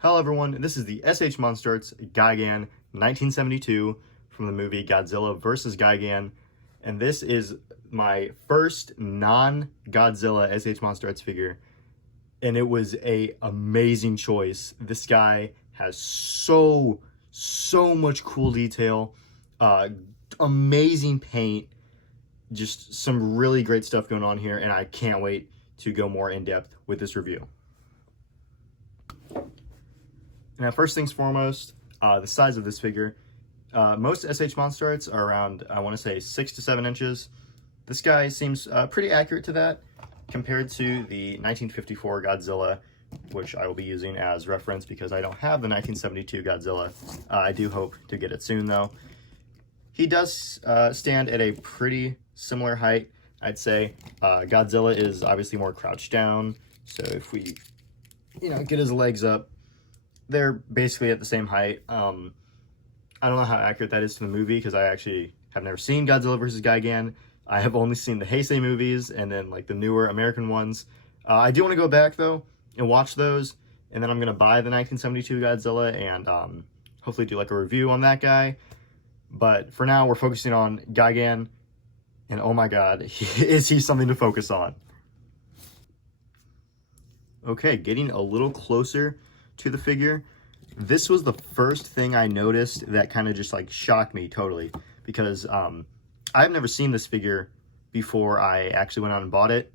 Hello everyone, this is the S.H.Monsterarts GIGAN 1972 from the movie Godzilla vs. GIGAN, and this is my first non-Godzilla S.H.Monsterarts figure, and it was a amazing choice. This guy has so much cool detail, amazing paint, just some really great stuff going on here, and I can't wait to go more in depth with this review. Now, first things foremost, the size of this figure. Most S.H.Monsterarts are around, I want to say, 6 to 7 inches. This guy seems pretty accurate to that compared to the 1954 Godzilla, which I will be using as reference because I don't have the 1972 Godzilla. I do hope to get it soon, though. He does stand at a pretty similar height, I'd say. Godzilla is obviously more crouched down, so if we, get his legs up, they're basically at the same height. I don't know how accurate that is to the movie because I actually have never seen Godzilla vs. GIGAN. I have only seen the Heisei movies and then like the newer American ones. I do want to go back though and watch those, and then I'm gonna buy the 1972 Godzilla and hopefully do like a review on that guy. But for now, we're focusing on GIGAN, and oh my god, is he something to focus on. Okay, getting a little closer to the figure. This was the first thing I noticed that kind of just like shocked me totally, because I've never seen this figure before I actually went out and bought it.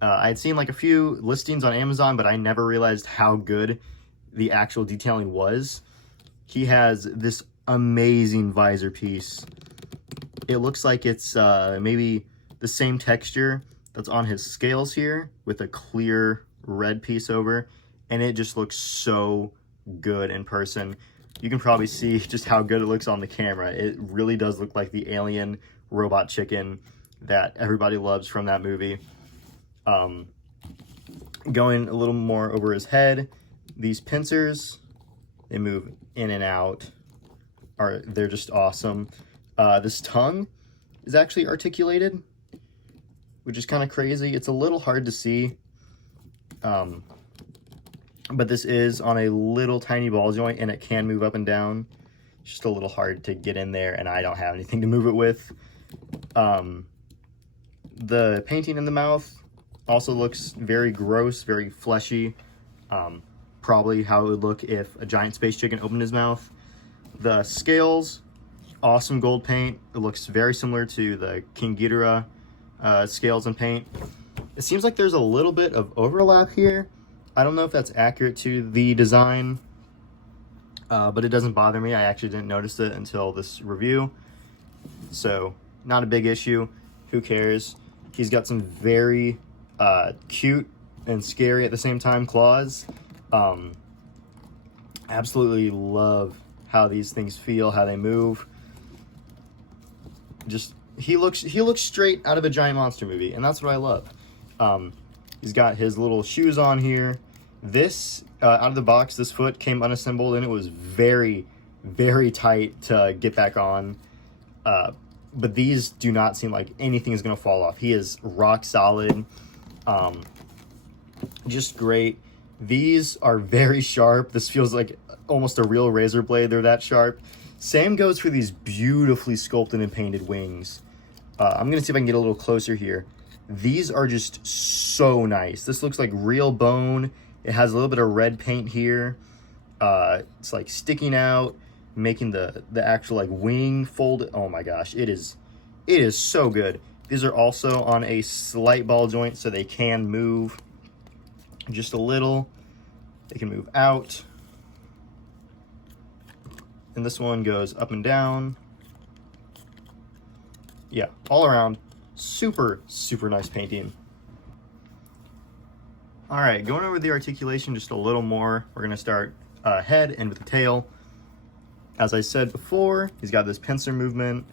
I had seen like a few listings on Amazon, but I never realized how good the actual detailing was. He has this amazing visor piece. It looks like it's maybe the same texture that's on his scales here with a clear red piece over, and it just looks so good in person. You can probably see just how good it looks on the camera. It really does look like the alien robot chicken that everybody loves from that movie. Going a little more over his head, these pincers, they move in and out. They're just awesome. This tongue is actually articulated, which is kind of crazy. It's a little hard to see. But this is on a little tiny ball joint and it can move up and down. It's just a little hard to get in there and I don't have anything to move it with. The painting in the mouth also looks very gross, very fleshy. Probably how it would look if a giant space chicken opened his mouth. The scales, awesome gold paint. It looks very similar to the King Ghidorah scales and paint. It seems like there's a little bit of overlap here. I don't know if that's accurate to the design, but it doesn't bother me. I actually didn't notice it until this review, so not a big issue. Who cares? He's got some very cute and scary at the same time claws. Absolutely love how these things feel, how they move. Just he looks straight out of a giant monster movie, and that's what I love. He's got his little shoes on here. This, out of the box, this foot came unassembled, and it was very tight to get back on. But these do not seem like anything is going to fall off. He is rock solid. Just great. These are very sharp. This feels like almost a real razor blade. They're that sharp. Same goes for these beautifully sculpted and painted wings. I'm going to see if I can get a little closer here. These are just so nice. This looks like real bone. It has a little bit of red paint here. It's like sticking out, making the actual like wing fold. Oh my gosh, it is so good. These are also on a slight ball joint, so they can move just a little. They can move out. And this one goes up and down. Yeah, all around. Super nice painting. All right, going over the articulation just a little more. We're gonna start head and with the tail. As I said before, he's got this pincer movement,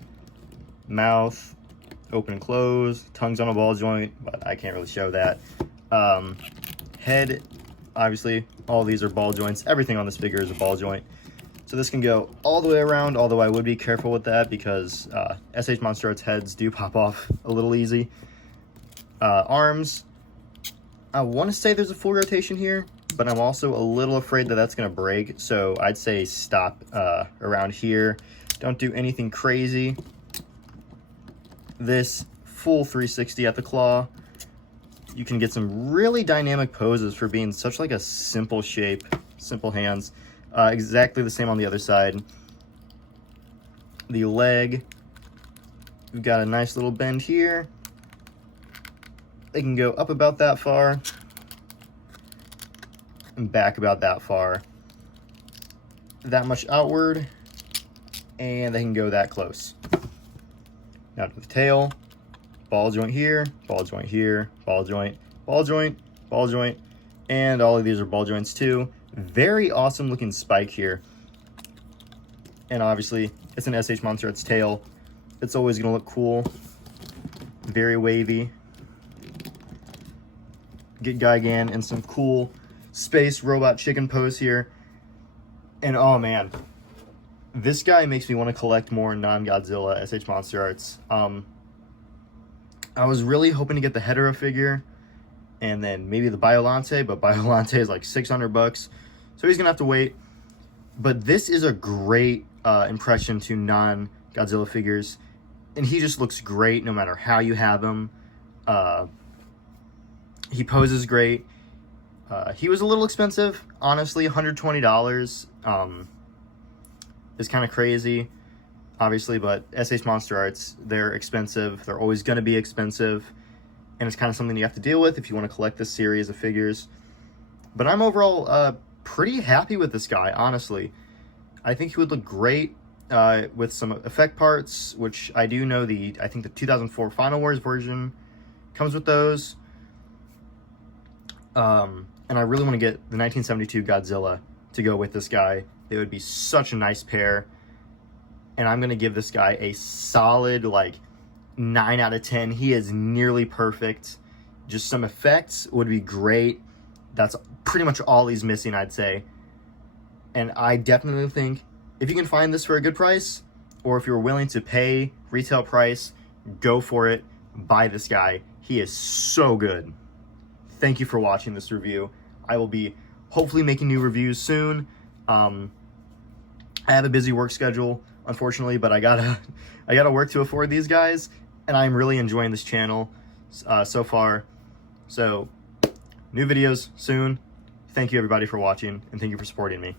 mouth, open and close, tongue's on a ball joint, but I can't really show that. Head, obviously, all these are ball joints. Everything on this figure is a ball joint. So this can go all the way around, although I would be careful with that because S.H.Monsterarts heads do pop off a little easy. Arms, I want to say there's a full rotation here. but I'm also a little afraid that that's going to break, so I'd say stop around here. Don't do anything crazy. This full 360 at the claw. You can get some really dynamic poses for being such like a simple shape, simple hands. Exactly the same on the other side. The leg, we've got a nice little bend here. They can go up about that far and back about that far. That much outward, and they can go that close. Now to the tail, ball joint here, ball joint here, ball joint, ball joint, ball joint, and all of these are ball joints too. Very awesome looking spike here. And obviously, it's an S.H.Monsterarts tail. It's always gonna look cool. Very wavy. Get GIGAN in some cool space robot chicken pose here. And oh man, this guy makes me want to collect more non-Godzilla S.H.Monsterarts. I was really hoping to get the Hedera figure and then maybe the Biolante, but Biolante is like $600, so he's gonna have to wait. But this is a great impression to non-Godzilla figures, and he just looks great no matter how you have him. He poses great. He was a little expensive, honestly. $120 is kind of crazy, obviously, but S.H.Monsterarts, they're expensive. They're always going to be expensive, and it's kind of something you have to deal with if you want to collect this series of figures. But I'm overall pretty happy with this guy, honestly. I think he would look great with some effect parts, which I do know I think the 2004 Final Wars version comes with those. And I really want to get the 1972 Godzilla to go with this guy. They would be such a nice pair. And I'm going to give this guy a solid, like, 9 out of 10. He is nearly perfect. Just some effects would be great. That's pretty much all he's missing, I'd say. And I definitely think if you can find this for a good price, or if you're willing to pay retail price, go for it. Buy this guy. He is so good. Thank you for watching this review. I will be hopefully making new reviews soon. I have a busy work schedule, unfortunately, but I gotta work to afford these guys, and I'm really enjoying this channel so far. So, new videos soon. Thank you everybody for watching, and thank you for supporting me.